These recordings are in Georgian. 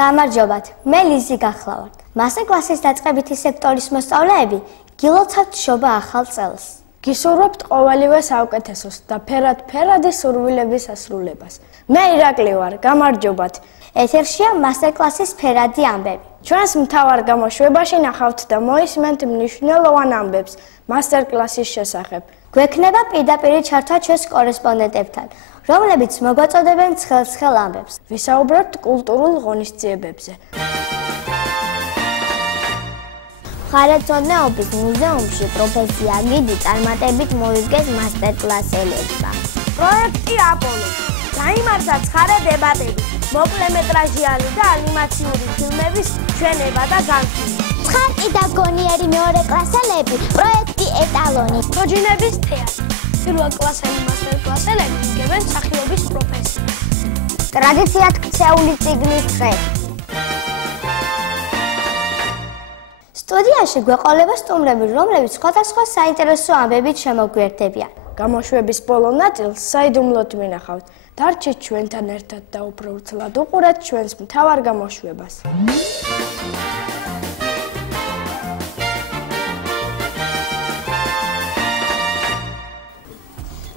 გამარჯობათ, მე ლიზი გახლავართ. მასტერკლასის დაწყებითი სექტორის მოსწავლეები გილოცავთ შობა ახალ წელს. გისურვებთ ყოველივე საუკეთესოს და ფერად-ფერადი სურვილების ასრულებას. მე ირაკლი ვარ, გამარჯობათ. ეთერშია მასტერკლასის ფერადი ამბები. ჩვენს მთავარ გამოშვებაში ნახავთ და მოისმენთ მნიშვნელოვან ამბებს მასტერკლასის შესახებ. გვექნება პირდაპირ ჩართვა ჩვენს კორესპონდენტებთან, რომლებიც მოგვაწოდებენ ცხელ-ცხელ ამბებს. ვისაუბრებთ კულტურულ ღონისძიებებზე. მხარეთმცოდნეობის მუზეუმში პროფესია გიდი წარმატებით მოიგეს მასტერკლასელებმა. პროექტი აპოლო გაიმართა ცხარე დებატები, მოკლემეტრაჟიანი და ანიმაციური ფილმების ჩვენება და განხილვა. ცხარტი და გონიერი მეორე კლასელები, პროექტი ეტალონი. მოჯინების თეატრი. პირველ კლასელი მასტერკლასელები იგებენ მსახიობის პროფესიას. ტრადიციად ქცეული წიგნის დღე. სტუდიაში გვეყოლება სტუმრები, რომლებიც სხვადასხვა საინტერესო ამბებით შემოგვიერთებიან. გამოშვების ბოლო ნაწილს საიდუმლოდ მინახავთ. დარჩით ჩვენთან ერთად და უფრო ვრცლად უყურეთ ჩვენს მთავარ გამოშვებას.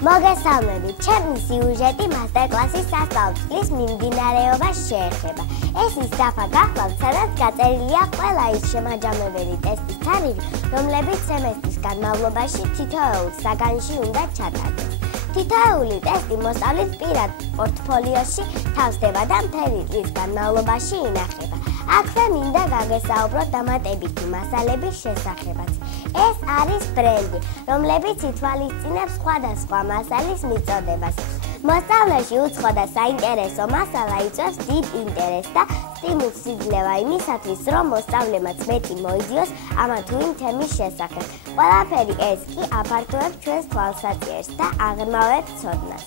მოგესალმებით, ჩემი სიუჟეტი მასტერკლასის სასწავლო წლის მიმდინარეობას შეეხება. ეს ის დაფა გახლავთ, სადაც გაწერილია ყველა ის შემაჯამებელი ტესტის თარიღი, რომლებიც სემესტრის განმავლობაში თითოეულ საგანში უნდა ჩატარდეს. თითოეული ტესტი მოსწავლის პირად პორტფოლიოში თავსდება და მთელი წლის განმავლობაში ინახება. აქვე მინდა გაგესაუბროთ დამატებითი მასალების შესახებაც. ეს არის ბრენდი, რომლებიც ითვალისწინებს სხვადასხვა მასალის მიწოდებას. მოსწავლეში უცხო და საინტერესო მასალა იწვევს დიდ ინტერესს და სტიმულს იძლევა იმისათვის, რომ მოსწავლემაც მეტი მოიძიოს ამა თუ იმ თემის შესახებ. ყველაფერი ეს კი აფართოებს ჩვენს თვალსაჩინოს და აღრმავებს ცოდნას.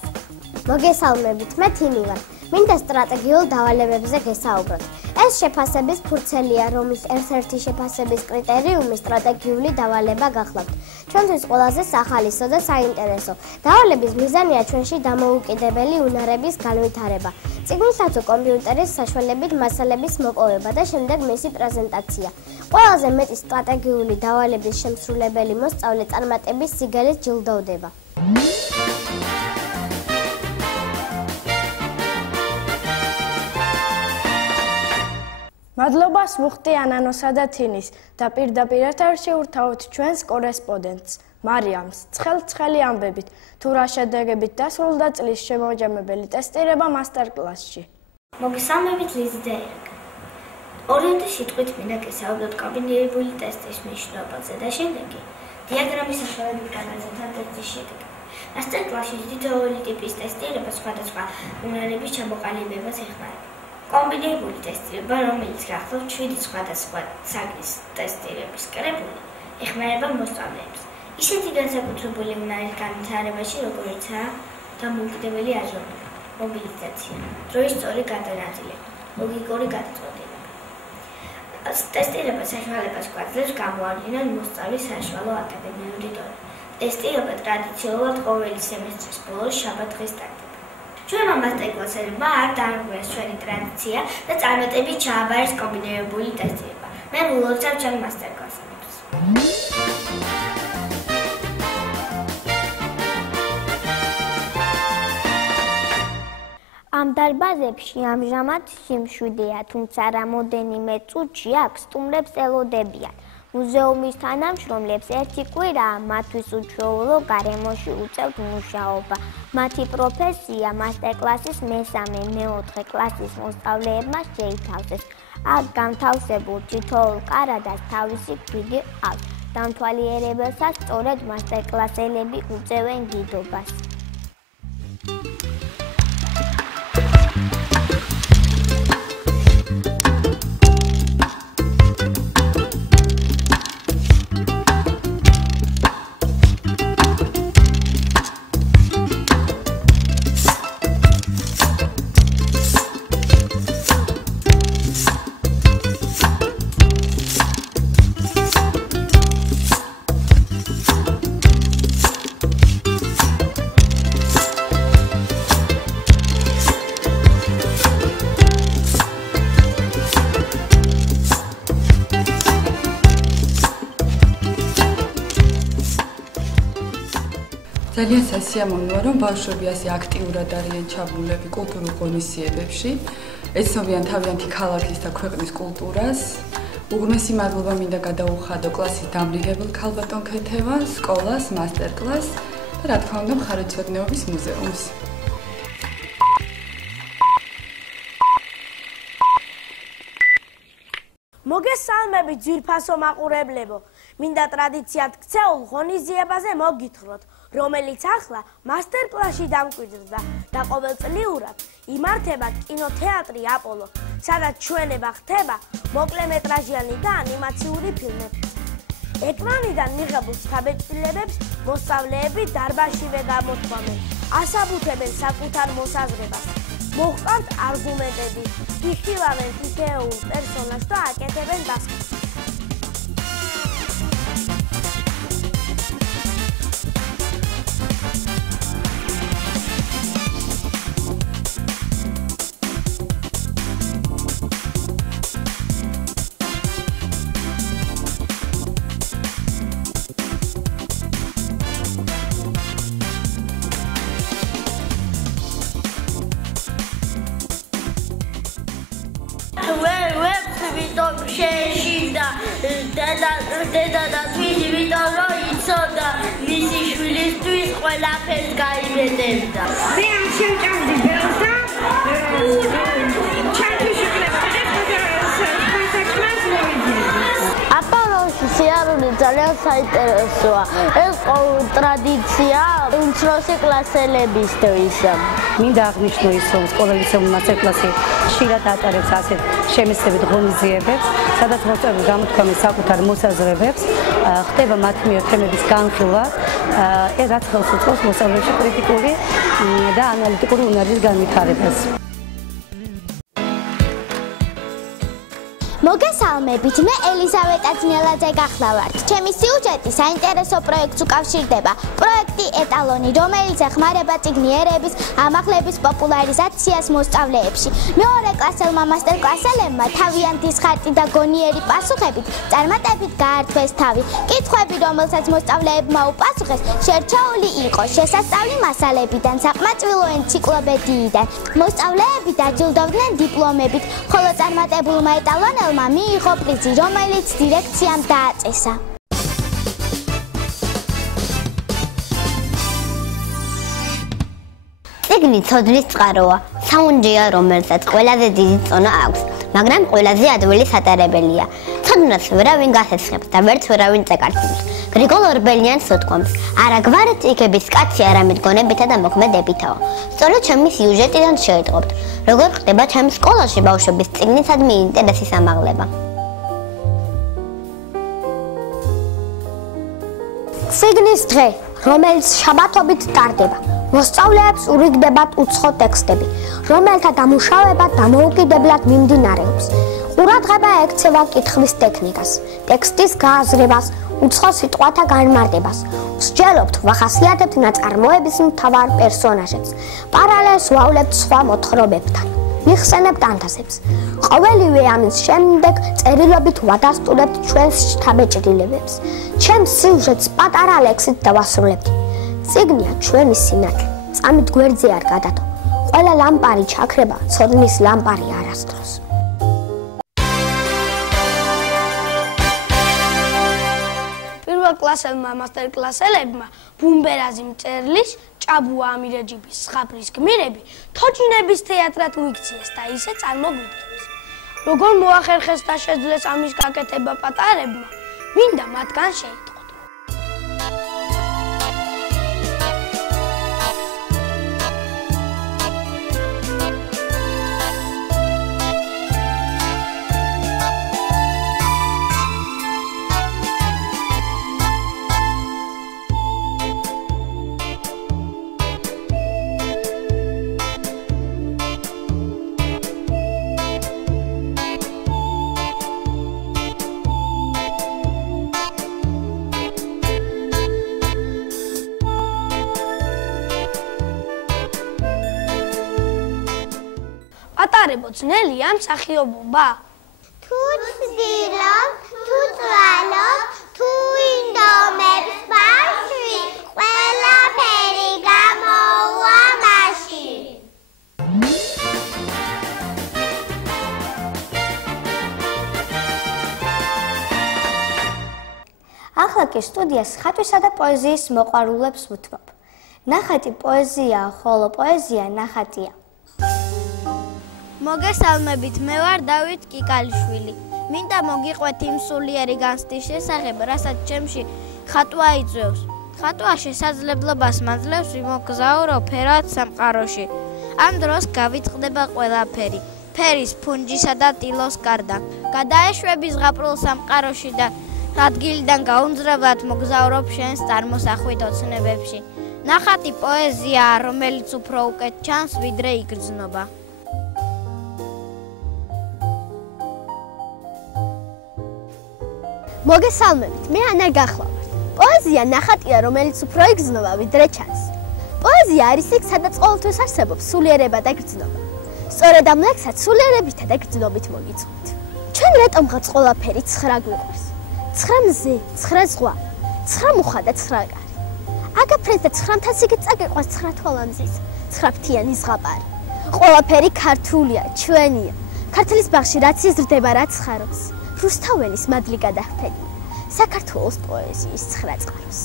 მოგესალმებით, მე თინი ვარ. მინდა სტრატეგიულ დავალებებზე გესაუბროთ. ეს შეფასების ფურცელია, რომლის ერთ-ერთი შეფასების კრიტერიუმი სტრატეგიული დავალება გახლავთ. ჩვენთვის ყველაზე სახალისო და საინტერესო. დავალების მიზანია ჩვენში დამოუკიდებელი უნარების განვითარება. წიგნისაც კომპიუტერის საშუალებით მასალების მოპოვება და შემდეგ მისი პრეზენტაცია. ყველაზე მეტი სტრატეგიული დავალების შემსრულებელი მოსწავლე წარმატების სიგელით ჯილდოვდება. მადლობას ვუხდი ანანოსა და თინის და პირდაპირ ეთერში ურთავთ ჩვენს კორესპონდენტს მარიამს ცხელ-ცხელი ამბებით, თუ რა შედეგებით დასრულდა წლის შემაჯამებელი ტესტირება მასტერკლასში. მოგესალმებით ლიზი და ირაკლი. ორიოდე სიტყვით მინდა გესაუბროთ კომბინირებული ტესტის მნიშვნელობაზე და შემდეგ დიაგრამის სახელებით განაზრდა ტესტის შედეგი. მასტერკლასში თითოეული ტიპის ტესტირება სხვადასხვა უნარების ჩამოყალიბებას ეხმარება. კომბინირებული ტესტირება, რომელიც გახლავთ 7 სხვადასხვა საგნის ტესტირების კრებული, ეხმარება მოსწავლეებს. ისეთი განსაკუთრებული უნარის განვითარებაში, როგორიცაა დამოუკიდებელი აზროვნება, მობილიზაცია, დროის სწორი გადანაწილება, ლოგიკური გადაწყვეტილება. ტესტირება საშუალებას გვაძლევს გამოადგინოთ მოსწავლის საშუალო აკადემიური დონე. ტესტირება ტრადიციულად ყოველი სემესტრის ბოლოს შაბათ-დღეს ტარდება. ჩვენმა მასტერკლასელებმა არ დაარღვიეს ჩვენი ტრადიცია და წარმატებით ჩააბარეს კომბინირებული ტესტირება. მე ვილოცავ ჩემ მასტერკლასელებს. ამ დარბაზებში ამჟამად სიმშვიდეა, თუმცა რამოდენიმე წუთში აქ სტუმრებს ელოდებიან. მუზეუმის თანამშრომლებს ერთი კვირაა მათთვის უჩვეულო გარემოში უწევთ მუშაობა. მათი პროფესია მასტერკლასის მესამე-მეოთხე კლასის მოსწავლეებმა შეითავსეს. აქ განთავსებულ თითოეულ კარადას თავისი გვიგი ჰყავს. დამთვალიერებელსაც სწორედ მასტერკლასელები უწევენ დიდობას. ძალიან სასიამოვნოა, რომ ბავშვები ასე აქტიურად არიან ჩაბმულები კულტურულ ღონისძიებებში, ეცნობიან თავიანთი ქალაქის და ქვეყნის კულტურას. უღრმესი მადლობა მინდა გადაუხადო კლასის დამრიგებელ ქალბატონ ქეთევას, სკოლას, მასტერკლასს და რა თქმა უნდა მხარეთმცოდნეობის მუზეუმს. მოგესალმებით ძვირფასო მაყურებლებო. მინდა ტრადიციად ქცეულ ღონისძიებაზე მოგითხროთ, რომელიც ახლა მასტერკლასში დამკვიდრდა და ყოველწლიურად იმართება კინოთეატრი აპოლო, სადაც ჩვენება ხდება მოკლემეტრაჟიანი და ანიმაციური ფილმები. ეკრანიდან მიღებულ შთაბეჭდილებებს მოსწავლეები დარბაზშივე გამოთქვამენ, ასაბუთებენ საკუთარ მოსაზრებას. მოჰყავთ არგუმენტები, იხილავენ თითოეულ პერსონაჟს და აკეთებენ დასკვნას. შეშინდა დედა და თვისი ვიტომ რომ იცოდა მისი შვილისთვის ყველაფერს გაიმეტებდა. მე ამ შევჭამდი ბევრს და აპოლოში სიარული ძალიან საინტერესოა. ეს ტრადიცია უმცროსი კლასელებისთვის. მინდა აღნიშნო ის, რომ სკოლა-ლიცეუმი მასტერკლასი ხშირად ატარებს ასეთ შემეცნებით ღონისძიებებს, სადაც მოსწავლეები გამოთქვამენ საკუთარ მოსაზრებებს, ხდება მათ მიერ თემების განხილვა, რაც ხელს უწყობს მოსწავლეებში კრიტიკული და ანალიტიკური უნარის განვითარებას. მოგესალმებით, მე ელიზავეტა ძნელაძე გახლავართ. ჩემი სიუჟეტი საინტერესო პროექტს უკავშირდება. პროექტი ეტალონი, რომელიც ეხმარება წიგნიერების ამაღლების პოპულარიზაციას მოსწავლეებში. მეორე კლასელმა მასტერკლასელებმა თავიანთი ხარტი და გონიერი პასუხებით წარმატებით გაართვეს თავი. კითხვები, რომელსაც მოსწავლეებმა უპასუხეს, შერჩეული იყო შესასწავლი მასალებიდან, საყმაწვილო ენციკლოპედიიდან. მოსწავლეები დაჯილდოვდნენ დიპლომებით, ხოლო წარმატებულმა ეტალონელმა მიიღო პრიზი, რომელიც დირექციამ დააწესა. წიგნი ცოდნის წყაროა, საუნჯეა, რომელსაც ყველაზე დიდი წონა აქვს, მაგრამ ყველაზე ადვილი სატარებელია. ცოდნას ვერავინ გასეცხებს და ვერც ვერავინ წეკარცემს. გრიგოლ ორბელიანს უთქვამს, არა გვარ წიგების კაცი, არამედ გონებითა და მოქმედებითაო. სწორედ ჩემი სიუჟეტიდან შეიტყობთ, როგორ ხდება ჩემს სკოლაში ბავშვების წიგნისადმი ინტერესის ამაღლება. წიგნის დღე, რომელიც შაბათობით ტარდება. მოსწავლეებს ურიგდებათ უცხო ტექსტები, რომელთა დამუშავება დამოუკიდებლად მიმდინარეობს. ყურადღება ექცევა კითხვის ტექნიკას, ტექსტის გააზრებას, უცხო სიტყვათა განმარტებას. ვსჯელობთ, ვახასიათებთ ნაწარმოების მთავარ პერსონაჟებს, პარალელს ვავლებთ სხვა მოთხრობებთან. ვიხსენებთ ანთასებს. ყოველივე ამის შემდეგ წერილობით ვადასტურებთ ჩვენს შთაბეჭდილებებს. ჩემს სიუჟეტს პატარა ლექსით დავასრულებთ. წიგნია ჩვენი სინათლე, წამით გვერდზე არ გადადო. ყველა ლამპარი ჩაქრება, ცოდნის ლამპარი არასდროს. პირველ კლასელმა მასტერკლასელებმა ბუმბერაზი მწერლის, ჭაბუა ამირეჯიბის ზღაპრის გმირები თოჯინების თეატრად მოიქციეს და ისე წარმოგვიდგეს. როგორ მოახერხეს და შეძლეს ამის გაკეთება პატარებმა, მინდა მათგან შეიტყოთ. პატარებო ძნელია მსახიობობა? თუ ცდილობ, თუ წვალობ, თუ ინდომებს ბავშვი, ყველაფერი ახლა კი სტუდიას ხატვისა და პოეზიის მოყვარულებს ვუთმობ. ნახატი პოეზიაა, ხოლო პოეზია ნახატია. მოგესალმებით, მე ვარ დავით კიკალიშვილი. მინდა მოგიყვეთ იმ სულიერი განცდის შესახებ, რასაც ჩემში ხატვა იწვევს. ხატვა შესაძლებლობას მაძლევს ვიმოგზაურო ფერად სამყაროში. ამ დროს გავიწყდება ყველაფერი. ფერის, ფუნჯისა და ტილოს გარდა. გადაეშვები ზღაპრულ სამყაროში და ადგილიდან გაუნძრებლად მოგზაურობ შენს წარმოსახვით ოცნებებში. ნახატი პოეზიაა, რომელიც უფრო უკეთ ჩანს, ვიდრე იგრძნობა. მოგესალმებით, მე ანა გახლავართ. პოეზია ნახატია, რომელიც უფრო იგრძნობა, ვიდრე ჩანს. პოეზია არის იქ, სადაც ყოველთვის არსებობს სულიერება და გრძნობა. სწორედ ამ ლექსად სულიერებითა და გრძნობით მოგიწყოთ. ჩვენ რატომღაც ყველაფერი 9 გვიყვარს? 9 მზე, 9 ზღვა, 9 მუხა და 9 კარი. აგაფრენს და 9-თან იგივე წაგიყვანს 9 თვალამზის, 9 ფრთიანი ზღაპარი. ყველაფერი ქართულია, ჩვენია. ქართლის ბაღში რაც იზრდება, რაც ხარობს. რუსთაველის მადლი გადახვდები. საქართველოს პოეზიის 9 წყაროს.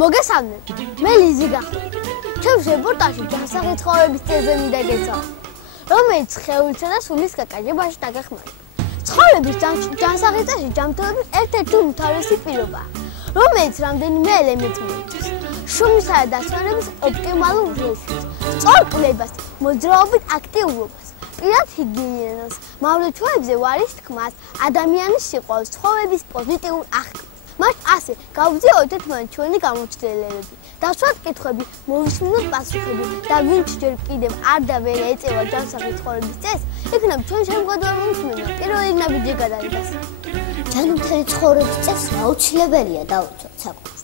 მოგესალმებით, მე ლიზი გახლავართ. ჩემს რეპორტაჟში ჯანსაღი ცხოვრების წესზე მინდა გეცალო, რომელიც ხეულისა და სულის გაკარგებაში დაგეხმარება. ცხოვრების ჯანსაღი წესი ჯანმრთელობის ერთ-ერთი უმთავრესი პირობაა, რომელიც რამდენიმე ელემენტს მოიცავს. შრომისა და დასვენების ოპტიმალურ რეჟიმს, სწორ კვლევას, მოძრაობით აქტიურობას, პირად ჰიგიენას, მავნე-ჩვევებზე ვარის თქმას, ადამიანის სიყვარულს, ცხოვრების პოზიტიურ აღქმას. მათ ასე გავგზავნოთ მან ჩვენი გამოჩნდებები, დავსვათ კითხვები, მოვისმინოთ პასუხები და ვინც ჯერ კიდევ არ და ვერ ეწევა ჯანსაღი ცხოვრების წესს, იქნებ ჩვენ შემოგვადგება მსმენელს პირველი ნაბიჯი გადავიღოს. ჯანმრთელი ცხოვრების წესი აუცილებელია დავუცოთ საკვებს.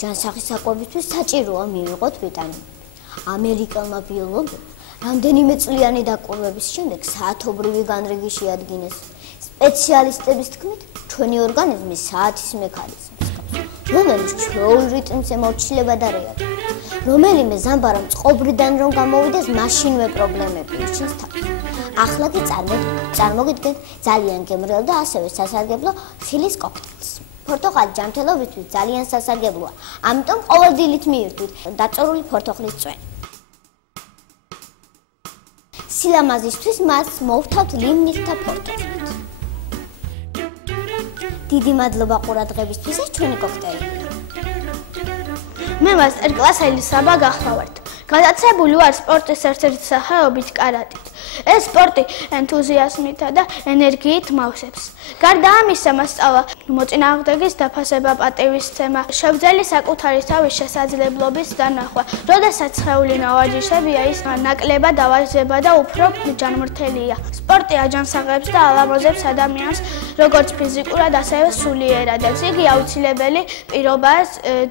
ჯანსაღი საკვებისთვის საჭიროა მივიღოთ ვიტამინები. ამერიკელმა ბიოლოგებმა რამდენიმე წლიანი დაკვირვების შემდეგ საათობრივი განრიგი შეადგინეს. სპეციალისტების თქმით, ჩვენი ორგანიზმი საათის მექანიზმის გავს, რომელიც ჩვეულ რიტმს ემორჩილება და რეაგირებს. რომელიმე ზამბარამ წყობრიდან რომ გამოვიდეს, მაშინვე პრობლემები ირჩენს თავს. ახლა კი წარმოგიდგენთ ძალიან გემრიელ და ასევე სასარგებლო ხილის კოქტეილს. ფორტოხალი ჯანმრთელობისთვის ძალიან სასარგებლოა, ამიტომ ყოველ დილით მიირთვით დაწორული ფორტოხლის წვენი. სილამაზისთვის მას მოვთავთ ლიმნით და ფორტოხლით. დიდი მადლობა ყურადღებისთვის, ეს ჩვენი კოქტეილია. მე მასტერკლასელი საბა გახლავართ. გადაცებული ვარ სპორტის ერთ-ერთი სახეობით კარატით. ეს სპორტი ენთუზიაზმითა და ენერგიით მავსებს. გარდა ამისა, მასწავლა მოწინააღმდეგის დაფასება, პატივისცემა, შევძელი საკუთარი თავის შესაძლებლობის დანახვა. როდესაც სხეული მოვაჯიშებია, ის ნაკლებად ავაზება და უფრო ჯანმრთელია. სპორტი აჯანსაღებს და ალამოზებს ადამიანს როგორც ფიზიკურად, ასევე სულიერად. იგი აუცილებელი პირობაა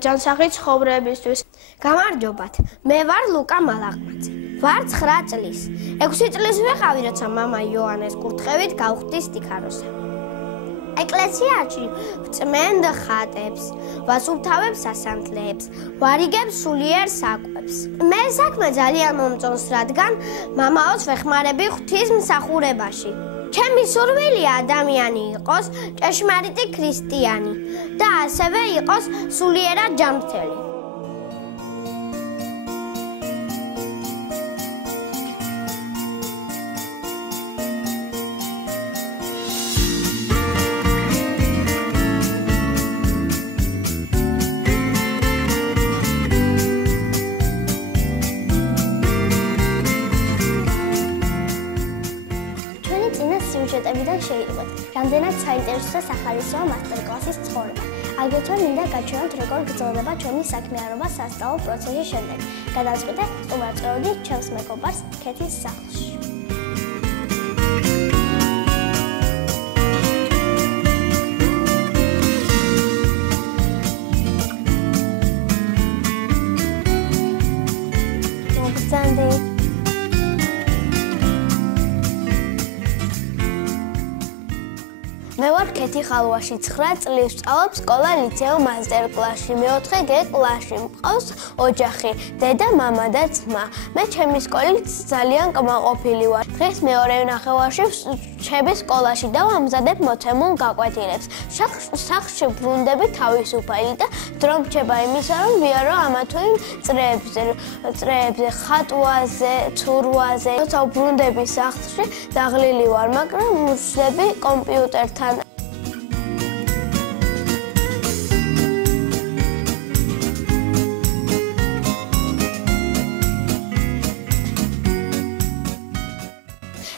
ჯანსაღი ცხოვრებისთვის. გამარჯობათ, მე ვარ ლუკა მალაღმაძე. ვარ 9 წლის. 6 წლის ვიყავი, როცა მამა იოანეს კურთხევით გავხდი სტიქაროსა. ეკლესიაში ვწმენდ ხატებს, ვასუფთავებ სასანთლეებს, ვარიგებ სულიერ საკვებს. მე საქმე ძალიან მომწონს, რადგან მამაოს ვეხმარები ღვთისმსახურებაში. ჩემი სურვილია ადამიანი იყოს ჭეშმარიტი ქრისტიანი და ასევე იყოს სულიერად ჯანმრთელი. სიუჟეტებიდან შეიტყვეთ, რამდენად საინტერესო და სახალისოა მასტერკლასის ცხოვრება. აგრეთვე მინდა გაჩვენოთ, როგორ გრძელდება ჩვენი საქმიანობა სასწავლო პროცესის შემდეგ. გადავწყვიტე სტუმარწვევდით ჩემს მეგობარს ქეთის სახლში. მოგზანდით. მე ვარ კეთი ხალვაში 9 წლის სწავლობს სკოლა ლიცეუმ მასტერკლასში. მეოთხე G კლასში მყავს ოჯახი, დედა, მამა და ძმა. მე ჩემი სკოლით ძალიან კმაყოფილი ვარ. დღეს მეორე ნახევარში ვშები სკოლაში და ვამზადებ მოცემულ გაკვეთილებს. სახლში ბრუნდები თავისუფალი და დრო მრჩება იმისა, რომ ვიარო ამა თუ იმ წრეებზე, ხატვაზე, ცურვაზე. როცა ვბრუნდები სახლში, დაღლილი ვარ, მაგრამ ვშლები კომპიუტერთან.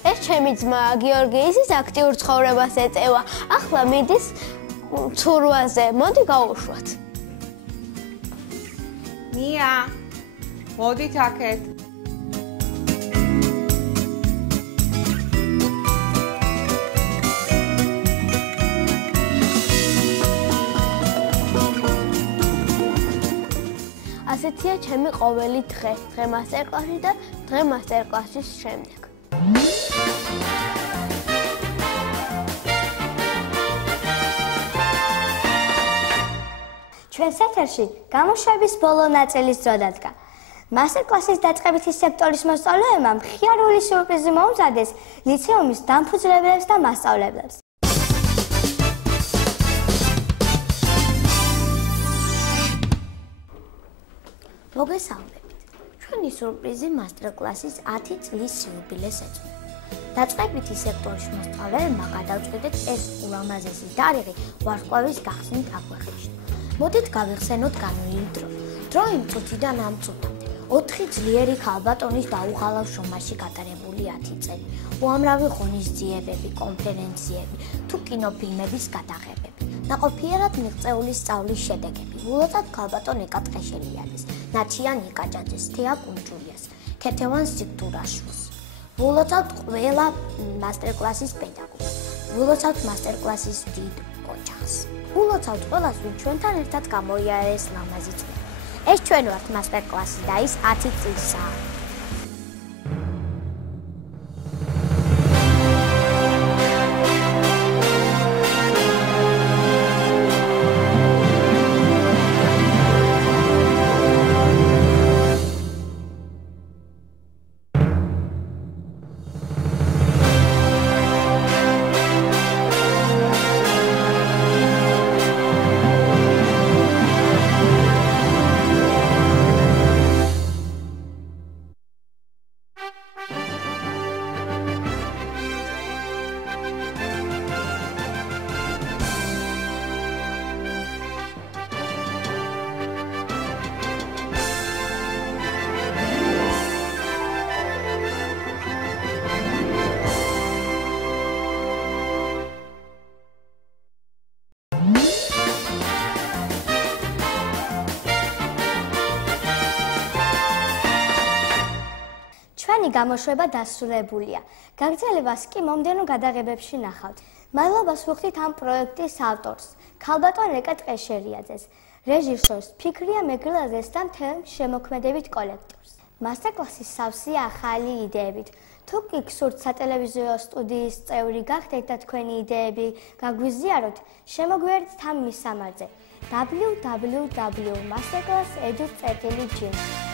ეს ჩემი ძმა გიორგი ისის აქტიურ ცხოვრებას ეწევა. ახლა მიდის ცურვაზე. მოდი გავუშვათ. მია, მოდით აქეთ. ასეთია ჩემი ყოველი დღე. დღე მასტერკლასში და დღე მასტერკლასის შემდეგ. ჩვენს ეთერში გამოშვების ბოლო ნაწილის დრო დადგა. მასტერკლასის დაწყებითი სექტორის მოსწავლეებმა მხიარული სიურპრიზი მოუწადეს ლიცეუმის დამფუძნებლებს და მასწავლებლებს. მოგესალმებით. ჩვენი სიურპრიზი მასტერკლასის 10 წლის იუბილეს ეძღვნა. დაწყებითი სექტორის მოსწავლეებმა გადავწყვიტეთ ეს ულამაზესი თარიღი ვარსკვლავის გახსნით აგვეხიშოთ. მოდით გავიხსენოთ განვლილი დრო. დრო იმ წუთიდან ამ წუთამდე. 4 ძლიერი ქალბატონის დაუღალავ შრომაში გატარებული 10 წელი. უამრავი ღონისძიებები, კონფერენციები თუ კინოფილმების გადაღებები. ნაყოფიერად მიღწეული სწავლის შედეგები. ულოცავთ ქალბატონ ეკა ტყეშელიანის, ნაჩიან იკაჭაძეს, თეა კუნჯულიას, ქეთევან სიქტურაშვილს. ულოცავთ ყველა მასტერკლასის პედაგოგს. ულოცავთ მასტერკლასის დიდ ოჯახს. ულოცავთ ყველას, ვინც ჩვენთან ერთად გამოიარეს ლამაზი წლები. ეს ჩვენ ვართ მასტერკლასი და ის 10 წლისაა. გამოშვება დასრულებულია. გაგრძელებას კი მომდევნო გადაღებებში ნახავთ. მადლობას ვუხდით ამ პროექტის ავტორს, ქალბატონ ეკა ტყეშერიაძეს, რეჟისორს ფიქრია მეგრელაძეს და მთელ შემოქმედებით კოლექტივს. მასტერკლასის სავსეა ახალი იდეებით. თუ კი გსურთ სატელევიზიო სტუდიის წევრი გახდეთ და თქვენი იდეები გაგვიზიაროთ, შემოგვიერთდით ამ მისამართზე www.masterclass.edu.gr